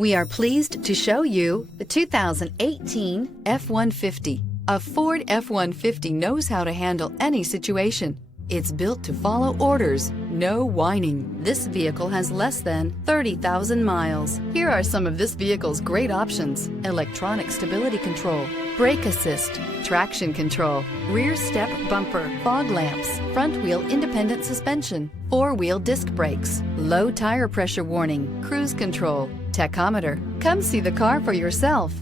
We are pleased to show you the 2018 F-150. A Ford F-150 knows how to handle any situation. It's built to follow orders, no whining. This vehicle has less than 30,000 miles. Here are some of this vehicle's great options: electronic stability control, brake assist, traction control, rear step bumper, fog lamps, front wheel independent suspension, four-wheel disc brakes, low tire pressure warning, cruise control, tachometer. Come see the car for yourself.